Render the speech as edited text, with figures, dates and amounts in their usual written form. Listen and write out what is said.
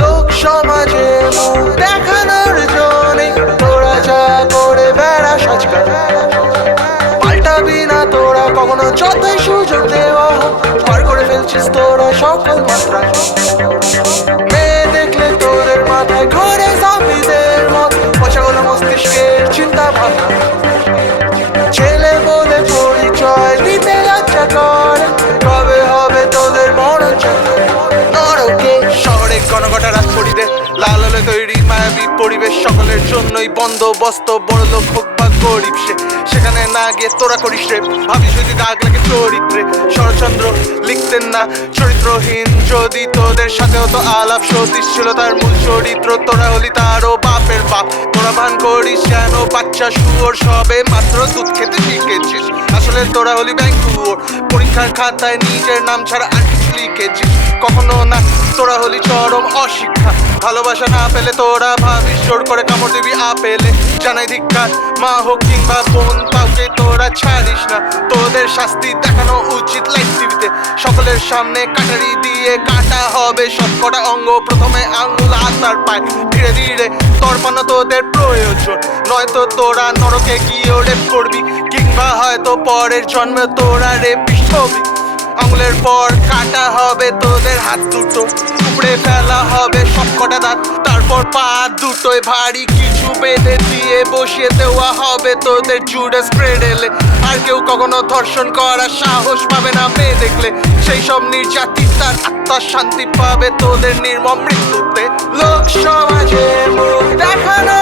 লোক সমাজে মুখ দেখানোর জন্যে তোরা যা করে বেড়াস আজকাল, পাল্টাবি না তোরা কখনো, যতই সুযোগ দেওয়া হোক পার করে ফেলছিস তোরা সকল মাত্রা। মেয়ে দেখলে তোদের মাথায় ঘরে জম্বিদের মত, পচাগোলা মস্তিষ্কের চিন্তা ভাবনা। ছেলে বলে পরিচয় দিতে লজ্জা করে, কবে হবে তোদের মরণ চক্র? নরকে শহরে ঘনঘটা রাত পড়িবে, লাল আলোয় তৈরি মায়াবী পরিবেশ, সকলের জন্যই বন্দোবস্ত, বড় লোক হোক বা গরিব সে, সেখানে না গিয়ে তোরা করিস রে। ভাবিস যদি দাগ লাগে চরিত্রে, শরৎচন্দ্র লিখতেন না চরিত্রহীন যদি তোদের সাথে হতো আলাপ, সতীশ ছিল তার মূল চরিত্র, তোরা হলি তারও বাপের বাপ। তোরা ভান করিস কেন বাচ্চা শুয়োর, সবে মাত্র দুধ খেতে শিখেছিস, আসলে তোরা হলি ব্যাংকুয়োর। পরীক্ষার খাতায় নিজের নাম ছাড়া আর কিছু লিখেছিস কখনো না, তোরা হলি চরম অশিক্ষা। ভালোবাসা না পেলে তোরা ভাবিস জোর করে কামড় দিবি আপেলে, জানাই ধিক্কার মা হোক কিংবা বোন, কাউকে তোরা ছাড়িস না। তোদের শাস্তি দেখানো উচিত লাইভ টিভিতে, সকলের সামনে কাটারি দিয়ে কাটা হবে সবকটা অঙ্গ, প্রথমে আঙ্গুল হাত আর পায়, ধীরে ধীরে তর্পানো তোদের প্রয়োজন, নয়তো তোরা নরকে গিয়েও রেপ করবি, কিংবা হয়তো পরের জন্মে তোরা রেপিস্ট হবি। আঙুলের পর কাটা হবে তোদের হাত দুটো, উপড়ে ফেলা হবে সবকটা দাঁত, তারপর পা দুটোয় ভারী কিছু বেঁধে দিয়ে বসিয়ে দেওয়া হবে তোদের জুডাস প্রেডেলে। আর কেউ কখনো ধর্ষণ করার সাহস পাবে না মেয়ে দেখলে, সেই সব নির্যাতিত তার আত্মার শান্তি পাবে তোদের নির্মম মৃত্যুতে। লোক সমাজে মুখ দেখানো